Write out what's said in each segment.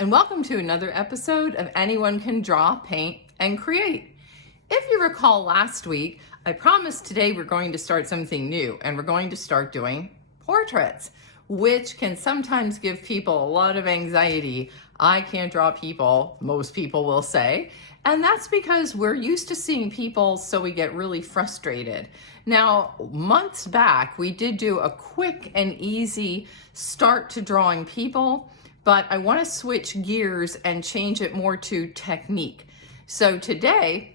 and welcome to another episode of Anyone Can Draw, Paint, and Create. If you recall last week, I promised today we're going to start something new, and we're going to start doing portraits, which can sometimes give people a lot of anxiety. I can't draw people, most people will say, and that's because we're used to seeing people, so we get really frustrated. Now, months back, we did do a quick and easy start to drawing people, but I want to switch gears and change it more to technique. So today,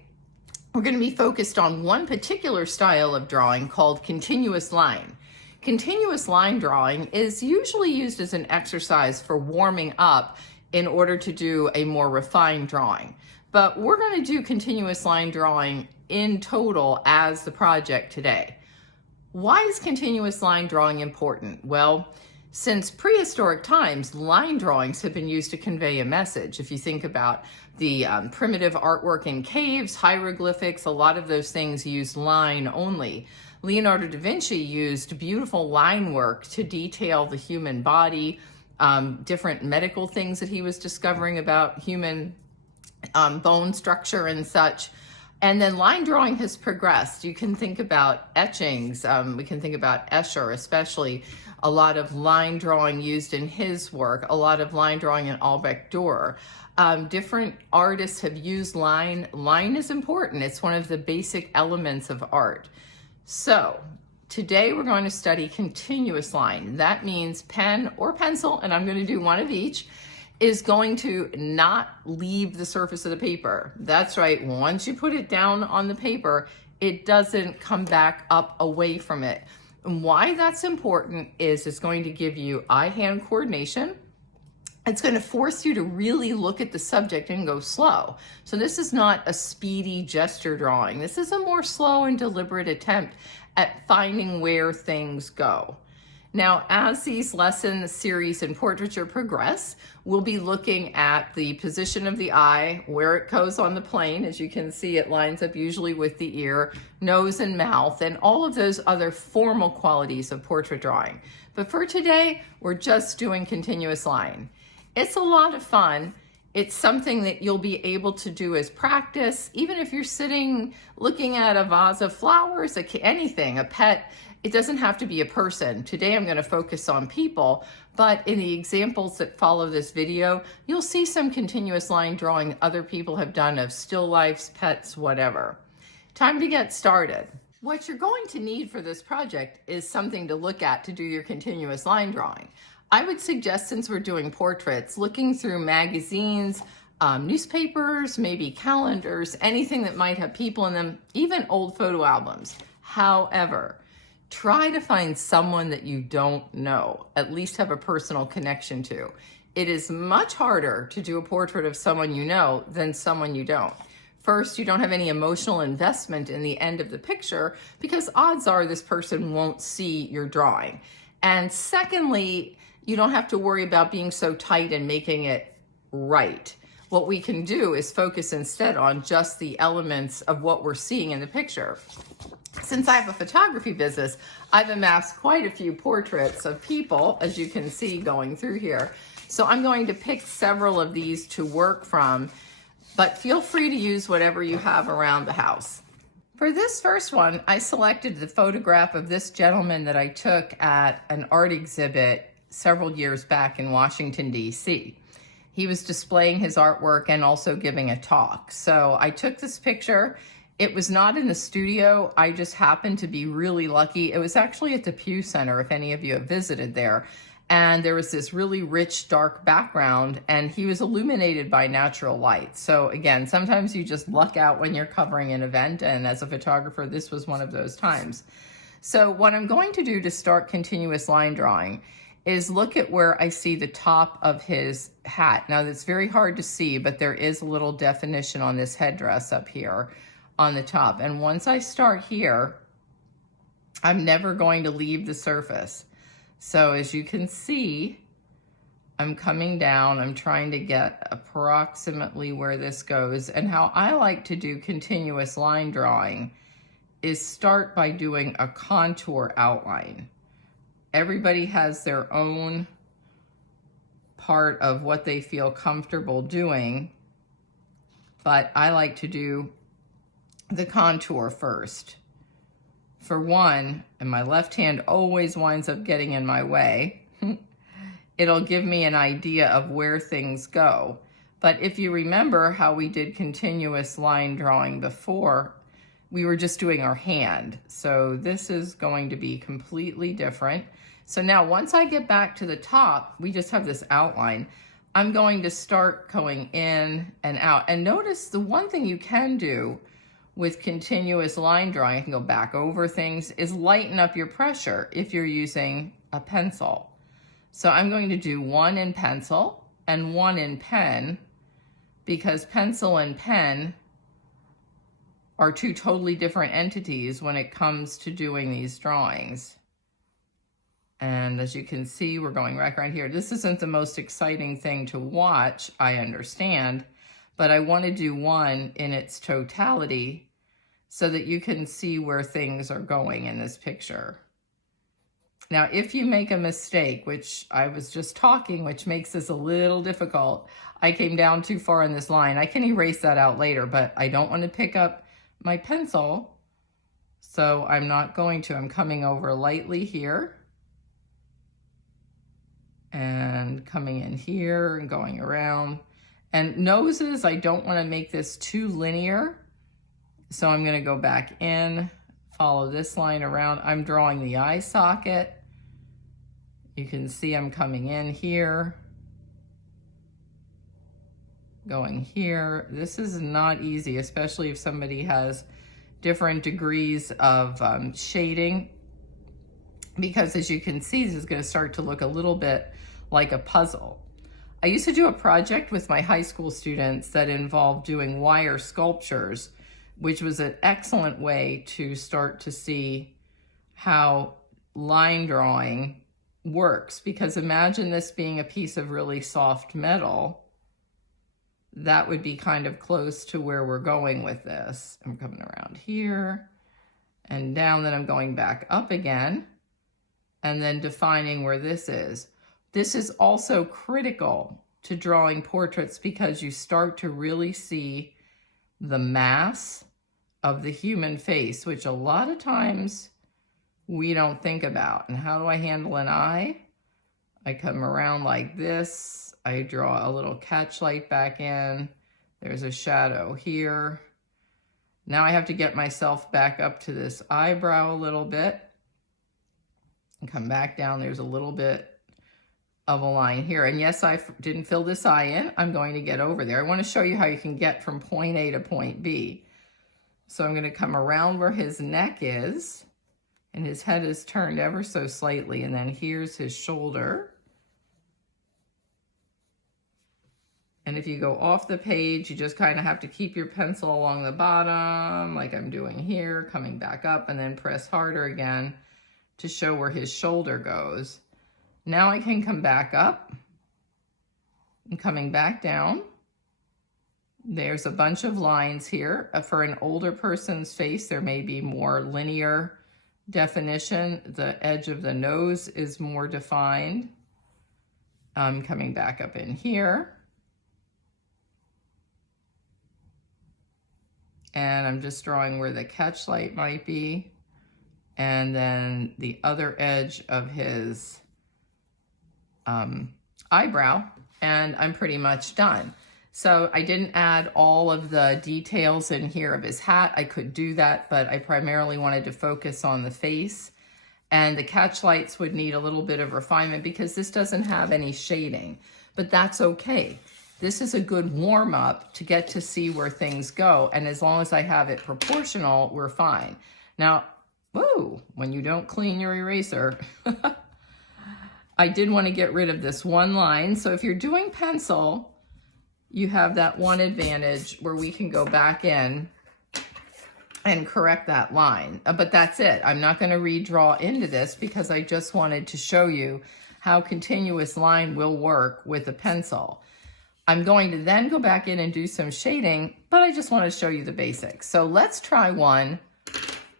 we're going to be focused on one particular style of drawing called continuous line. Continuous line drawing is usually used as an exercise for warming up in order to do a more refined drawing. But we're going to do continuous line drawing in total as the project today. Why is continuous line drawing important? Well, since prehistoric times, line drawings have been used to convey a message. If you think about the primitive artwork in caves, hieroglyphics, a lot of those things used line only. Leonardo da Vinci used beautiful line work to detail the human body, different medical things that he was discovering about human bone structure and such. And then line drawing has progressed. You can think about etchings. We can think about Escher, especially a lot of line drawing used in his work, a lot of line drawing in Albrecht Dürer. Different artists have used line. Line is important. It's one of the basic elements of art. So today we're going to study continuous line. That means pen or pencil, and I'm going to do one of each, is going to not leave the surface of the paper. That's right, once you put it down on the paper, it doesn't come back up away from it. And why that's important is it's going to give you eye-hand coordination. It's going to force you to really look at the subject and go slow. So this is not a speedy gesture drawing. This is a more slow and deliberate attempt at finding where things go. Now, as these lesson series in portraiture progress, we'll be looking at the position of the eye, where it goes on the plane. As you can see, it lines up usually with the ear, nose and mouth, and all of those other formal qualities of portrait drawing. But for today, we're just doing continuous line. It's a lot of fun. It's something that you'll be able to do as practice, even if you're sitting looking at a vase of flowers, anything, a pet. It doesn't have to be a person. Today I'm going to focus on people, but in the examples that follow this video, you'll see some continuous line drawing other people have done of still lifes, pets, whatever. Time to get started. What you're going to need for this project is something to look at to do your continuous line drawing. I would suggest, since we're doing portraits, looking through magazines, newspapers, maybe calendars, anything that might have people in them, even old photo albums. However, try to find someone that you don't know, at least have a personal connection to. It is much harder to do a portrait of someone you know than someone you don't. First, you don't have any emotional investment in the end of the picture because odds are this person won't see your drawing. And secondly, you don't have to worry about being so tight and making it right. What we can do is focus instead on just the elements of what we're seeing in the picture. Since I have a photography business, I've amassed quite a few portraits of people, as you can see going through here. So I'm going to pick several of these to work from, but feel free to use whatever you have around the house. For this first one, I selected the photograph of this gentleman that I took at an art exhibit several years back in Washington, D.C. He was displaying his artwork and also giving a talk. So I took this picture. It was not in the studio. I just happened to be really lucky. It was actually at the Pew Center, if any of you have visited there. And there was this really rich, dark background, and he was illuminated by natural light. So again, sometimes you just luck out when you're covering an event, and as a photographer, this was one of those times. So what I'm going to do to start continuous line drawing is look at where I see the top of his hat. Now, that's very hard to see, but there is a little definition on this headdress up here on the top. And once I start here, I'm never going to leave the surface. So as you can see, I'm coming down, I'm trying to get approximately where this goes. And how I like to do continuous line drawing is start by doing a contour outline. Everybody has their own part of what they feel comfortable doing, but I like to do the contour first. For one, and my left hand always winds up getting in my way, it'll give me an idea of where things go. But if you remember how we did continuous line drawing before, we were just doing our hand. So this is going to be completely different. So now once I get back to the top, we just have this outline. I'm going to start going in and out. And notice the one thing you can do with continuous line drawing, I can go back over things, is lighten up your pressure if you're using a pencil. So I'm going to do one in pencil and one in pen, because pencil and pen are two totally different entities when it comes to doing these drawings. And as you can see, we're going right around here. This isn't the most exciting thing to watch, I understand, but I want to do one in its totality so that you can see where things are going in this picture. Now, if you make a mistake, which I was just talking, which makes this a little difficult, I came down too far in this line. I can erase that out later, but I don't want to pick up my pencil, so I'm not going to. I'm coming over lightly here and coming in here and going around. And noses, I don't want to make this too linear, so I'm going to go back in, follow this line around. I'm drawing the eye socket. You can see I'm coming in here, going here. This is not easy, especially if somebody has different degrees of shading, because as you can see, this is going to start to look a little bit like a puzzle. I used to do a project with my high school students that involved doing wire sculptures, which was an excellent way to start to see how line drawing works. Because imagine this being a piece of really soft metal. That would be kind of close to where we're going with this. I'm coming around here and down, then I'm going back up again and then defining where this is. This is also critical to drawing portraits because you start to really see the mass of the human face, which a lot of times we don't think about. And how do I handle an eye? I come around like this. I draw a little catch light back in. There's a shadow here. Now I have to get myself back up to this eyebrow a little bit and come back down. There's a little bit of a line here. And yes, I didn't fill this eye in. I'm going to get over there. I want to show you how you can get from point A to point B. So I'm going to come around where his neck is, and his head is turned ever so slightly, and then here's his shoulder. And if you go off the page, you just kind of have to keep your pencil along the bottom, like I'm doing here, coming back up, and then press harder again to show where his shoulder goes. Now I can come back up and coming back down. There's a bunch of lines here. For an older person's face, there may be more linear definition. The edge of the nose is more defined. I'm coming back up in here. And I'm just drawing where the catch light might be. And then the other edge of his eyebrow. And I'm pretty much done. So I didn't add all of the details in here of his hat. I could do that, but I primarily wanted to focus on the face. And the catch lights would need a little bit of refinement because this doesn't have any shading, but that's okay. This is a good warm up to get to see where things go. And as long as I have it proportional, we're fine. Now, whoa, when you don't clean your eraser, I did want to get rid of this one line. So if you're doing pencil, you have that one advantage where we can go back in and correct that line. But that's it. I'm not going to redraw into this because I just wanted to show you how continuous line will work with a pencil. I'm going to then go back in and do some shading, but I just want to show you the basics. So let's try one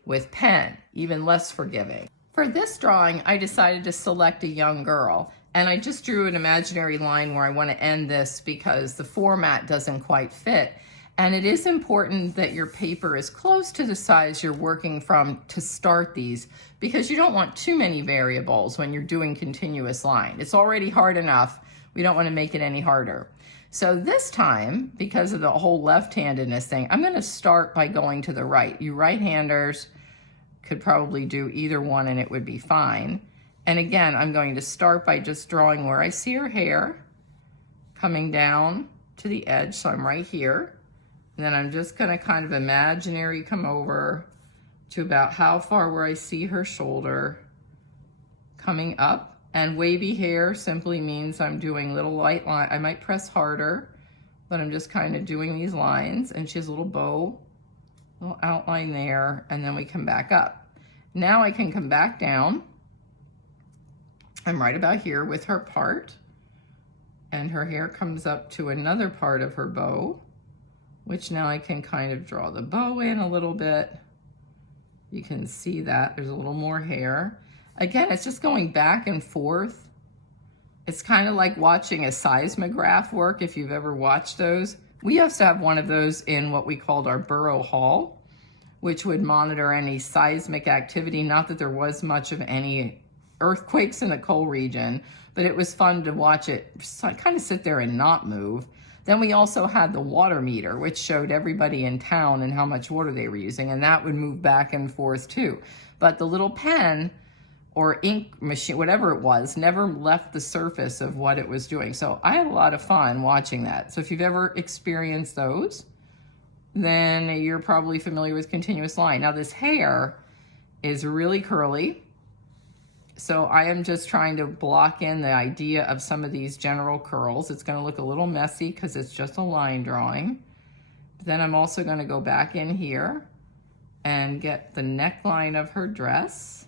with pen, even less forgiving. For this drawing, I decided to select a young girl. And I just drew an imaginary line where I want to end this because the format doesn't quite fit. And it is important that your paper is close to the size you're working from to start these, because you don't want too many variables when you're doing continuous line. It's already hard enough. We don't want to make it any harder. So this time, because of the whole left-handedness thing, I'm going to start by going to the right. You right-handers could probably do either one and it would be fine. And again, I'm going to start by just drawing where I see her hair, coming down to the edge, so I'm right here. And then I'm just gonna kind of imaginary come over to about how far where I see her shoulder, coming up. And wavy hair simply means I'm doing little light line. I might press harder, but I'm just kind of doing these lines. And she has a little bow, little outline there, and then we come back up. Now I can come back down. I'm right about here with her part, and her hair comes up to another part of her bow, which now I can kind of draw the bow in a little bit. You can see that there's a little more hair. Again, it's just going back and forth. It's kind of like watching a seismograph work, if you've ever watched those. We used to have one of those in what we called our borough hall, which would monitor any seismic activity. Not that there was much of any earthquakes in the coal region, but it was fun to watch it kind of sit there and not move. Then we also had the water meter, which showed everybody in town and how much water they were using, and that would move back and forth too. But the little pen or ink machine, whatever it was, never left the surface of what it was doing. So I had a lot of fun watching that. So if you've ever experienced those, then you're probably familiar with continuous line. Now this hair is really curly. So I am just trying to block in the idea of some of these general curls. It's going to look a little messy because it's just a line drawing. Then I'm also going to go back in here and get the neckline of her dress.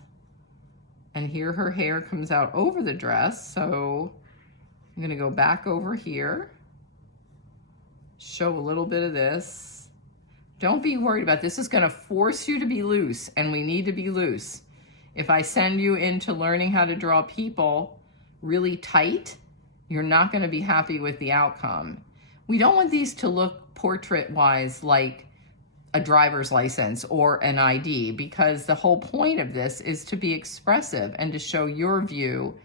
And here her hair comes out over the dress. So I'm going to go back over here, show a little bit of this. Don't be worried about this. This is going to force you to be loose, and we need to be loose. If I send you into learning how to draw people really tight, you're not going to be happy with the outcome. We don't want these to look portrait-wise like a driver's license or an ID, because the whole point of this is to be expressive and to show your view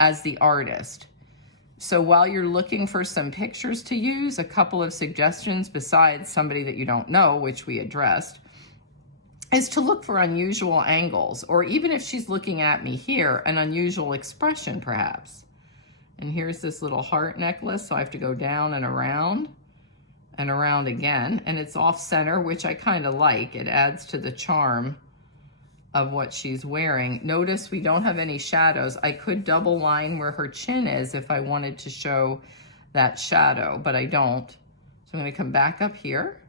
as the artist. So while you're looking for some pictures to use, a couple of suggestions besides somebody that you don't know, which we addressed, is to look for unusual angles, or even if she's looking at me here, an unusual expression perhaps. And here's this little heart necklace, so I have to go down and around again, and it's off center, which I kind of like. It adds to the charm of what she's wearing. Notice we don't have any shadows. I could double line where her chin is if I wanted to show that shadow, but I don't. So I'm going to come back up here.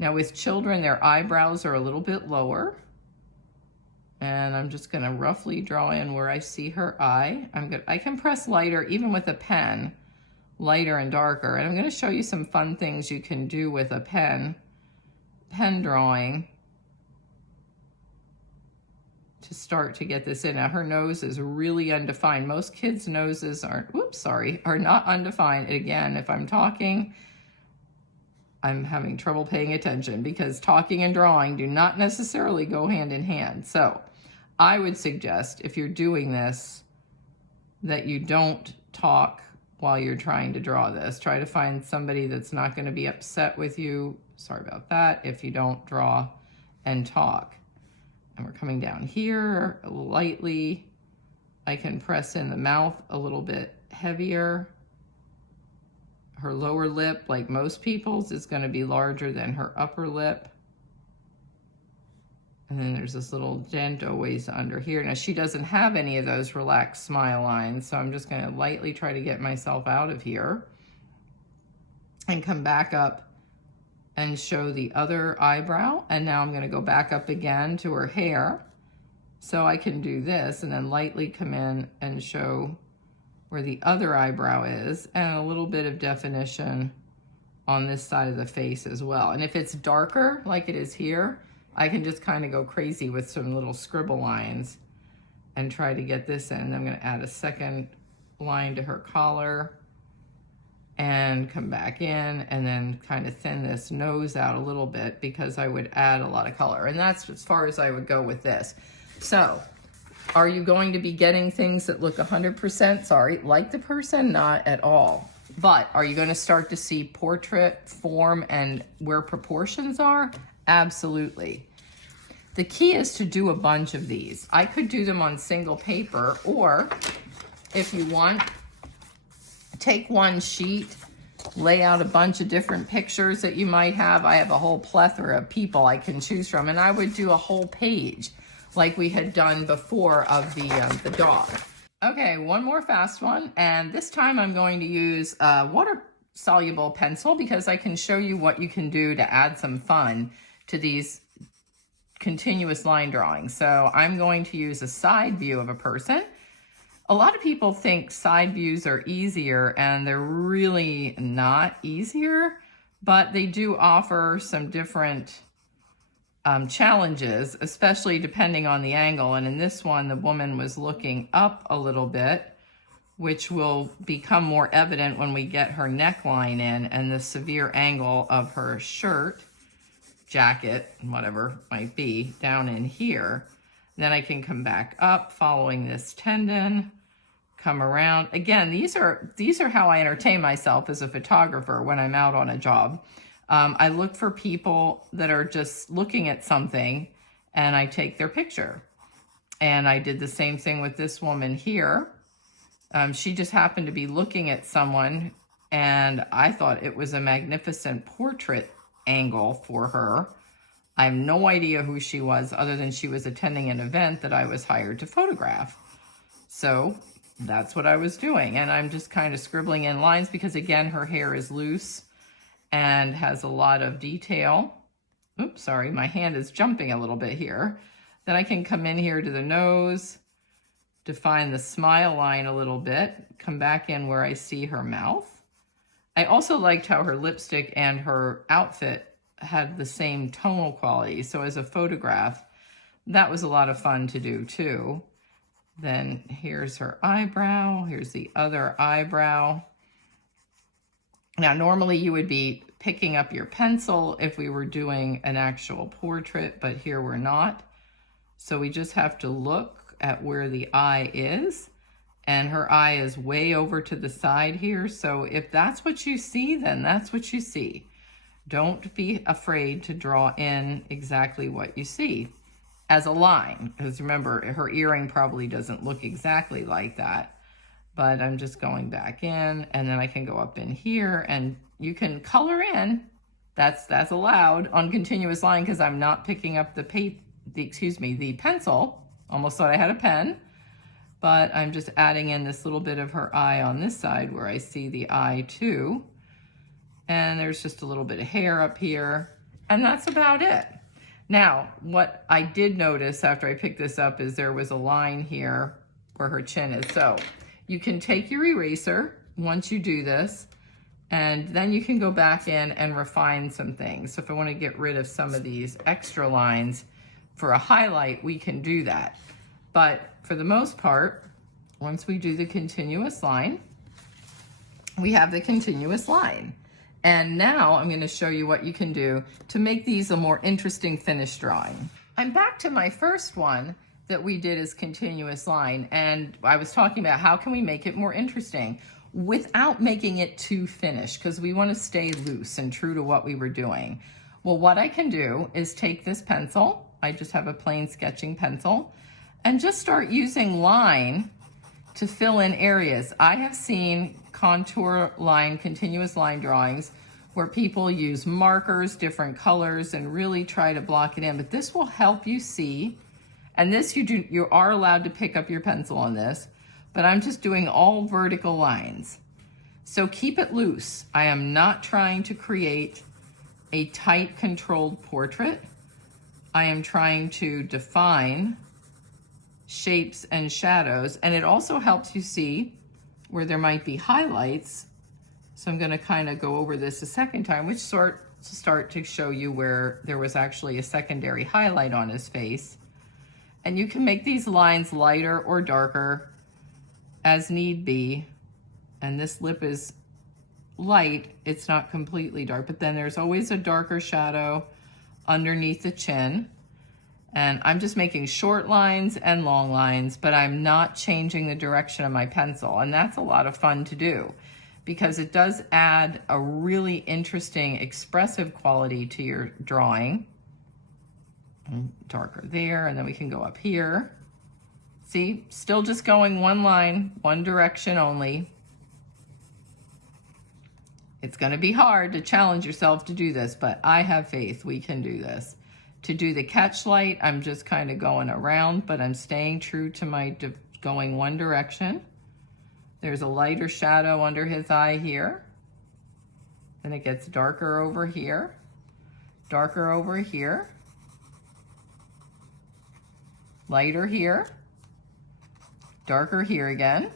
Now with children, their eyebrows are a little bit lower. And I'm just gonna roughly draw in where I see her eye. I can press lighter, even with a pen, lighter and darker. And I'm gonna show you some fun things you can do with a pen drawing to start to get this in. Now her nose is really undefined. Most kids' noses are not undefined. Again, if I'm talking, I'm having trouble paying attention because talking and drawing do not necessarily go hand in hand. So I would suggest, if you're doing this, that you don't talk while you're trying to draw this. Try to find somebody that's not going to be upset with you. Sorry about that. If you don't draw and talk. And we're coming down here lightly. I can press in the mouth a little bit heavier. Her lower lip, like most people's, is going to be larger than her upper lip. And then there's this little dent always under here. Now she doesn't have any of those relaxed smile lines, so I'm just going to lightly try to get myself out of here and come back up and show the other eyebrow. And now I'm going to go back up again to her hair. So I can do this and then lightly come in and show where the other eyebrow is, and a little bit of definition on this side of the face as well. And if it's darker, like it is here, I can just kind of go crazy with some little scribble lines and try to get this in. I'm gonna add a second line to her collar and come back in, and then kind of thin this nose out a little bit because I would add a lot of color. And that's as far as I would go with this. So, are you going to be getting things that look 100% sorry, like the person? Not at all. But are you going to start to see portrait form and where proportions are? Absolutely. The key is to do a bunch of these. I could do them on single paper, or if you want, take one sheet, lay out a bunch of different pictures that you might have. I have a whole plethora of people I can choose from, and I would do a whole page like we had done before of the dog. Okay, one more fast one, and this time I'm going to use a water-soluble pencil because I can show you what you can do to add some fun to these continuous line drawings. So I'm going to use a side view of a person. A lot of people think side views are easier, and they're really not easier, but they do offer some different challenges, especially depending on the angle. And in this one, the woman was looking up a little bit, which will become more evident when we get her neckline in and the severe angle of her shirt, jacket, whatever it might be, down in here. Then I can come back up following this tendon, come around. Again, these are how I entertain myself as a photographer when I'm out on a job. I look for people that are just looking at something and I take their picture. And I did the same thing with this woman here. She just happened to be looking at someone, and I thought it was a magnificent portrait angle for her. I have no idea who she was other than she was attending an event that I was hired to photograph. So that's what I was doing. And I'm just kind of scribbling in lines because, again, her hair is loose and has a lot of detail. Oops, sorry, my hand is jumping a little bit here. Then I can come in here to the nose, define the smile line a little bit, come back in where I see her mouth. I also liked how her lipstick and her outfit had the same tonal quality. So as a photograph, that was a lot of fun to do too. Then here's her eyebrow. Here's the other eyebrow. Now, normally you would be picking up your pencil if we were doing an actual portrait, but here we're not. So we just have to look at where the eye is, and her eye is way over to the side here. So if that's what you see, then that's what you see. Don't be afraid to draw in exactly what you see as a line, because remember, her earring probably doesn't look exactly like that. But I'm just going back in, and then I can go up in here, and you can color in. That's allowed on continuous line because I'm not picking up the pencil. Almost thought I had a pen, but I'm just adding in this little bit of her eye on this side where I see the eye too. And there's just a little bit of hair up here, and that's about it. Now, what I did notice after I picked this up is there was a line here where her chin is. So you can take your eraser once you do this, and then you can go back in and refine some things. So if I want to get rid of some of these extra lines for a highlight, we can do that. But for the most part, once we do the continuous line, we have the continuous line. And now I'm going to show you what you can do to make these a more interesting finished drawing. I'm back to my first one that we did as continuous line, and I was talking about how can we make it more interesting without making it too finished, because we want to stay loose and true to what we were doing. Well, what I can do is take this pencil, I just have a plain sketching pencil, and just start using line to fill in areas. I have seen contour line, continuous line drawings where people use markers, different colors, and really try to block it in, but this will help you see. And this you are allowed to pick up your pencil on this, but I'm just doing all vertical lines. So keep it loose. I am not trying to create a tight, controlled portrait. I am trying to define shapes and shadows, and it also helps you see where there might be highlights. So I'm gonna kind of go over this a second time, which start to show you where there was actually a secondary highlight on his face. And you can make these lines lighter or darker as need be. and this lip is light, it's not completely dark, but then there's always a darker shadow underneath the chin. And I'm just making short lines and long lines, but I'm not changing the direction of my pencil. And that's a lot of fun to do because it does add a really interesting expressive quality to your drawing. And darker there, and then we can go up here. See, still just going one line, one direction only. It's going to be hard to challenge yourself to do this, but I have faith we can do this. To do the catch light, I'm just kind of going around, but I'm staying true to my going one direction. There's a lighter shadow under his eye here. Then it gets darker over here, darker over here, lighter here, darker here again.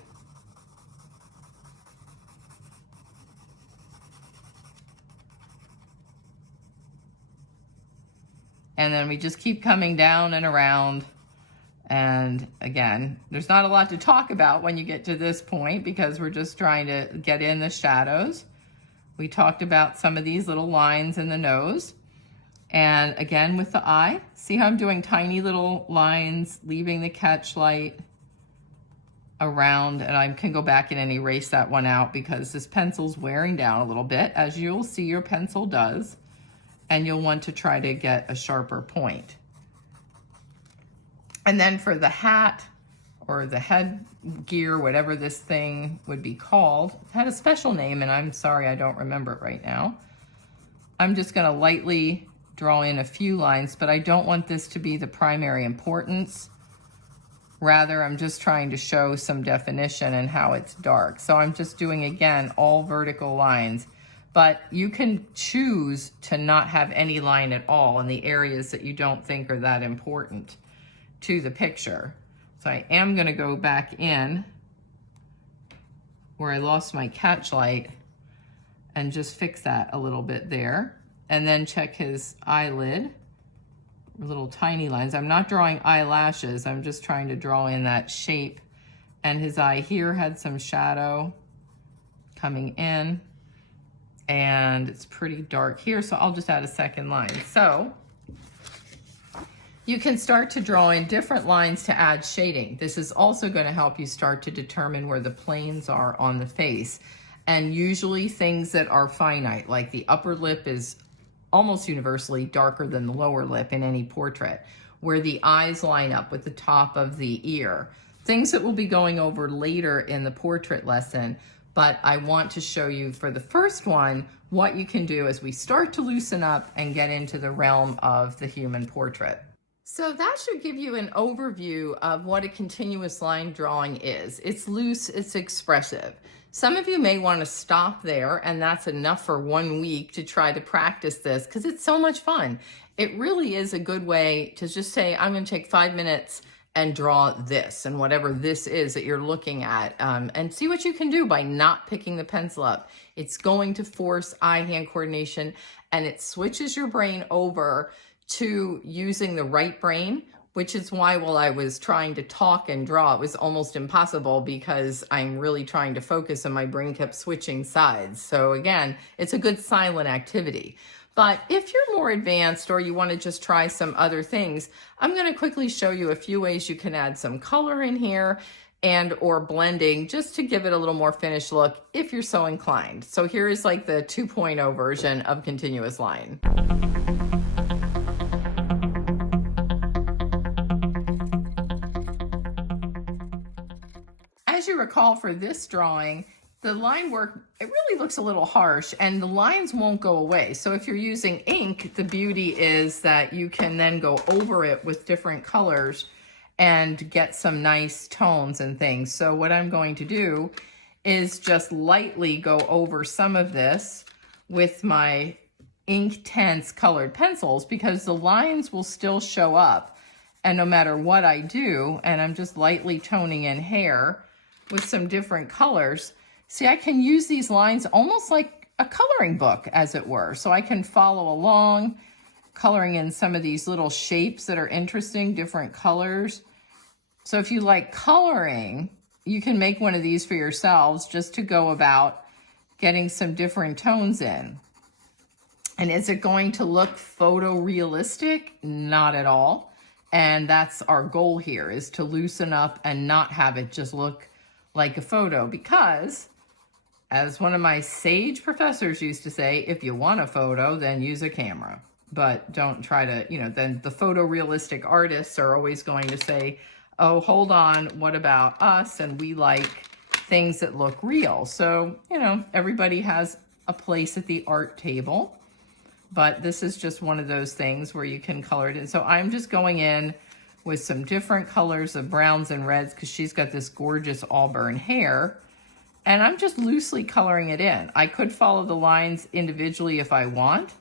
And then we just keep coming down and around. And again, there's not a lot to talk about when you get to this point because we're just trying to get in the shadows. We talked about some of these little lines in the nose. And again, with the eye, see how I'm doing tiny little lines, leaving the catch light around, and I can go back and erase that one out because this pencil's wearing down a little bit, as you'll see your pencil does. And you'll want to try to get a sharper point. And then for the hat or the head gear, whatever this thing would be called, it had a special name and I'm sorry I don't remember it right now. I'm just going to lightly draw in a few lines, but I don't want this to be the primary importance. Rather, I'm just trying to show some definition and how it's dark. So I'm just doing, again, all vertical lines. But you can choose to not have any line at all in the areas that you don't think are that important to the picture. So I am going to go back in where I lost my catch light and just fix that a little bit there. And then check his eyelid, little tiny lines. I'm not drawing eyelashes. I'm just trying to draw in that shape. And his eye here had some shadow coming in. And it's pretty dark here, so I'll just add a second line. So you can start to draw in different lines to add shading. This is also going to help you start to determine where the planes are on the face. And usually things that are finite, like the upper lip is almost universally darker than the lower lip in any portrait, where the eyes line up with the top of the ear. Things that we'll be going over later in the portrait lesson. But I want to show you for the first one what you can do as we start to loosen up and get into the realm of the human portrait. So that should give you an overview of what a continuous line drawing is. It's loose, it's expressive. Some of you may want to stop there, and that's enough for 1 week to try to practice this because it's so much fun. It really is a good way to just say, I'm going to take 5 minutes and draw this and whatever this is that you're looking at, and see what you can do by not picking the pencil up. It's going to force eye-hand coordination, and it switches your brain over to using the right brain, which is why while I was trying to talk and draw, it was almost impossible because I'm really trying to focus and my brain kept switching sides. So again, it's a good silent activity. But if you're more advanced or you want to just try some other things, I'm going to quickly show you a few ways you can add some color in here and or blending just to give it a little more finished look if you're so inclined. So here is like the 2.0 version of continuous line. As you recall for this drawing, the line work, it really looks a little harsh and the lines won't go away. So if you're using ink, the beauty is that you can then go over it with different colors and get some nice tones and things. So what I'm going to do is just lightly go over some of this with my Inktense colored pencils because the lines will still show up. And no matter what I do, and I'm just lightly toning in hair with some different colors, see, I can use these lines almost like a coloring book, as it were. So I can follow along, coloring in some of these little shapes that are interesting, different colors. So if you like coloring, you can make one of these for yourselves just to go about getting some different tones in. And is it going to look photorealistic? Not at all. And that's our goal here, is to loosen up and not have it just look like a photo, because as one of my sage professors used to say, if you want a photo, then use a camera. But don't try to, then the photorealistic artists are always going to say, oh, hold on, what about us? And we like things that look real. So, everybody has a place at the art table. But this is just one of those things where you can color it in. So I'm just going in with some different colors of browns and reds because she's got this gorgeous auburn hair. And I'm just loosely coloring it in. I could follow the lines individually if I want,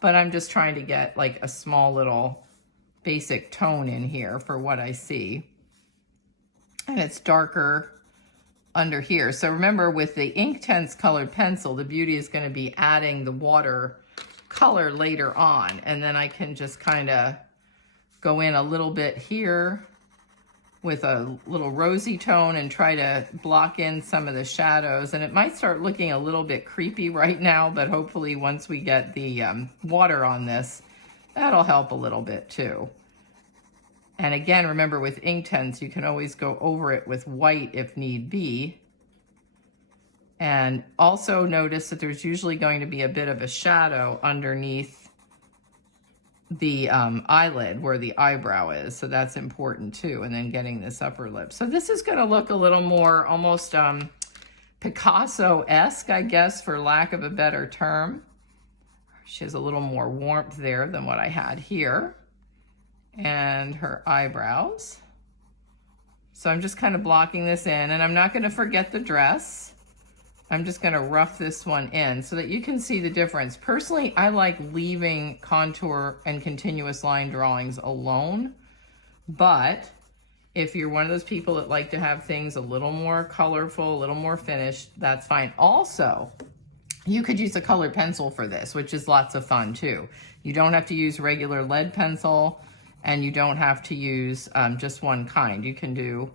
but I'm just trying to get like a small little basic tone in here for what I see. And it's darker under here. So remember, with the Inktense colored pencil, the beauty is going to be adding the water color later on, and then I can just kind of go in a little bit here with a little rosy tone and try to block in some of the shadows. And it might start looking a little bit creepy right now, but hopefully once we get the water on this, that'll help a little bit too. And again, remember, with Inktense, you can always go over it with white if need be. And also notice that there's usually going to be a bit of a shadow underneath the eyelid where the eyebrow is. So that's important too. And then getting this upper lip. So this is going to look a little more almost Picasso-esque, I guess, for lack of a better term. She has a little more warmth there than what I had here. And her eyebrows. So I'm just kind of blocking this in, and I'm not going to forget the dress. I'm just going to rough this one in so that you can see the difference. Personally, I like leaving contour and continuous line drawings alone, but if you're one of those people that like to have things a little more colorful, a little more finished, that's fine. Also, you could use a colored pencil for this, which is lots of fun too. You don't have to use regular lead pencil, and you don't have to use just one kind. You can do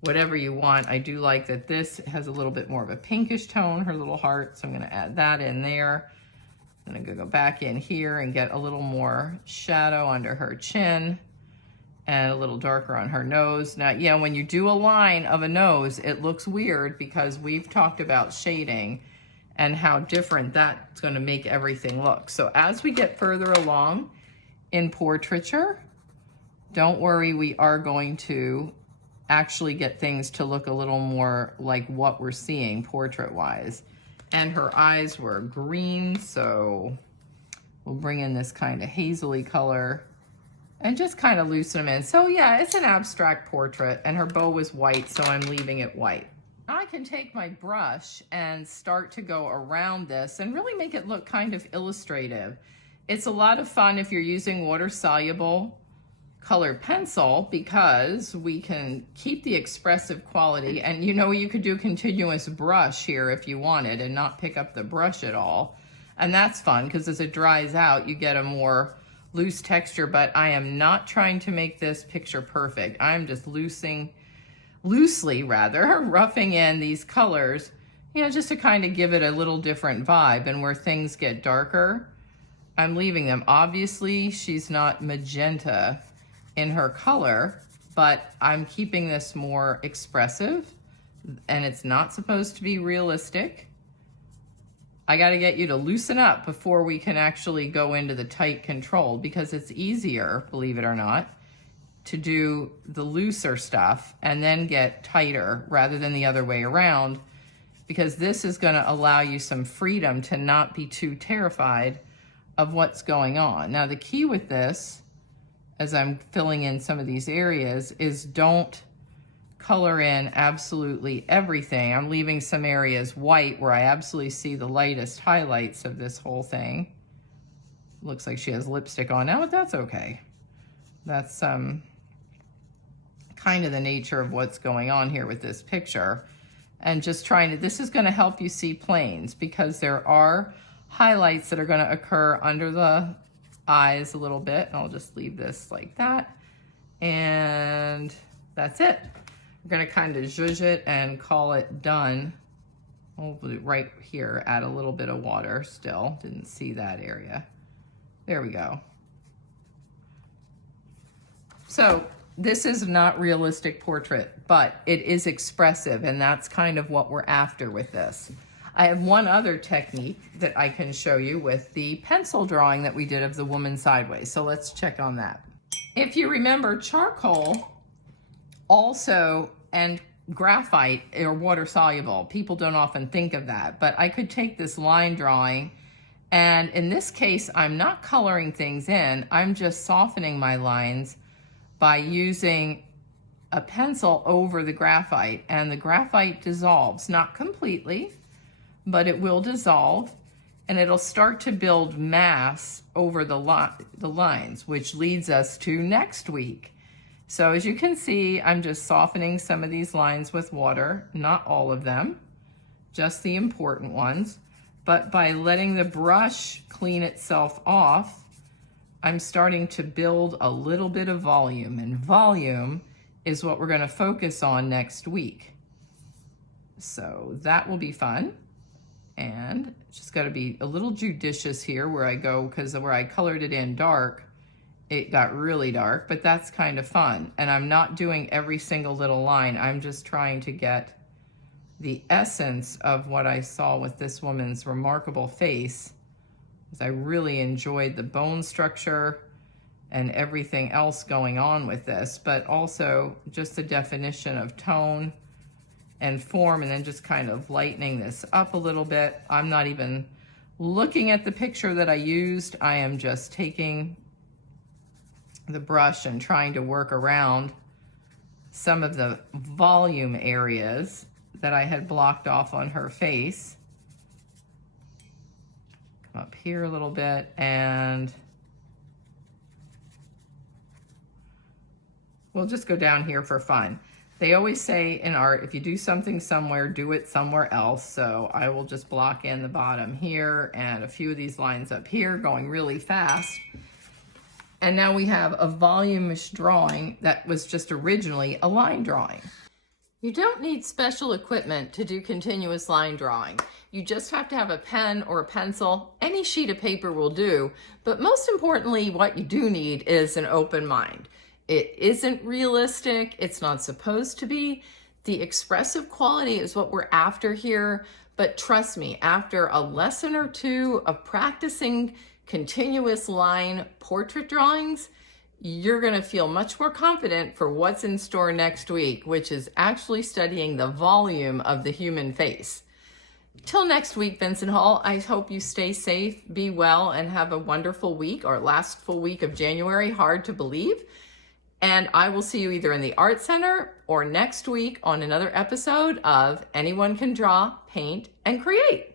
whatever you want. I do like that this has a little bit more of a pinkish tone, her little heart, so I'm going to add that in there. I'm going to go back in here and get a little more shadow under her chin and a little darker on her nose. Now, when you do a line of a nose, it looks weird because we've talked about shading and how different that's going to make everything look. So as we get further along in portraiture, don't worry, we are going to actually get things to look a little more like what we're seeing portrait-wise. And her eyes were green, so we'll bring in this kind of hazily color and just kind of loosen them in. So yeah, it's an abstract portrait, and her bow was white, so I'm leaving it white. I can take my brush and start to go around this and really make it look kind of illustrative. It's a lot of fun if you're using water-soluble colored pencil because we can keep the expressive quality, and you could do continuous brush here if you wanted and not pick up the brush at all. And that's fun because as it dries out, you get a more loose texture, but I am not trying to make this picture perfect. I'm just loosely roughing in these colors, just to kind of give it a little different vibe. And where things get darker, I'm leaving them. Obviously, she's not magenta in her color, but I'm keeping this more expressive, and it's not supposed to be realistic. I got to get you to loosen up before we can actually go into the tight control, because it's easier, believe it or not, to do the looser stuff and then get tighter rather than the other way around, because this is going to allow you some freedom to not be too terrified of what's going on. Now, the key with this, as I'm filling in some of these areas, is don't color in absolutely everything. I'm leaving some areas white where I absolutely see the lightest highlights of this whole thing. Looks like she has lipstick on now, but that's okay. That's kind of the nature of what's going on here with this picture. And just trying to, this is going to help you see planes, because there are highlights that are going to occur under the eyes a little bit. And I'll just leave this like that. And that's it. We're gonna kind of zhuzh it and call it done. We'll do it right here, add a little bit of water still. Didn't see that area. There we go. So this is not realistic portrait, but it is expressive, and that's kind of what we're after with this. I have one other technique that I can show you with the pencil drawing that we did of the woman sideways. So let's check on that. If you remember, charcoal also and graphite are water soluble. People don't often think of that, but I could take this line drawing, and in this case, I'm not coloring things in. I'm just softening my lines by using a pencil over the graphite, and the graphite dissolves, not completely, but it will dissolve, and it'll start to build mass over the lines, which leads us to next week. So as you can see, I'm just softening some of these lines with water, not all of them, just the important ones. But by letting the brush clean itself off, I'm starting to build a little bit of volume, and volume is what we're going to focus on next week. So that will be fun. And just got to be a little judicious here where I go, because where I colored it in dark, it got really dark, but that's kind of fun. And I'm not doing every single little line. I'm just trying to get the essence of what I saw with this woman's remarkable face, because I really enjoyed the bone structure and everything else going on with this, but also just the definition of tone and form, and then just kind of lightening this up a little bit. I'm not even looking at the picture that I used. I am just taking the brush and trying to work around some of the volume areas that I had blocked off on her face. Come up here a little bit, and we'll just go down here for fun. They always say in art, if you do something somewhere, do it somewhere else. So I will just block in the bottom here and a few of these lines up here going really fast. And now we have a voluminous drawing that was just originally a line drawing. You don't need special equipment to do continuous line drawing. You just have to have a pen or a pencil. Any sheet of paper will do, but most importantly, what you do need is an open mind. It isn't realistic. It's not supposed to be. The expressive quality is what we're after here, but trust me, after a lesson or two of practicing continuous line portrait drawings, you're going to feel much more confident for what's in store next week, which is actually studying the volume of the human face. Till next week, Vincent Hall, I hope you stay safe, be well, and have a wonderful week, our last full week of January. Hard to believe. And I will see you either in the Art Center or next week on another episode of Anyone Can Draw, Paint, and Create.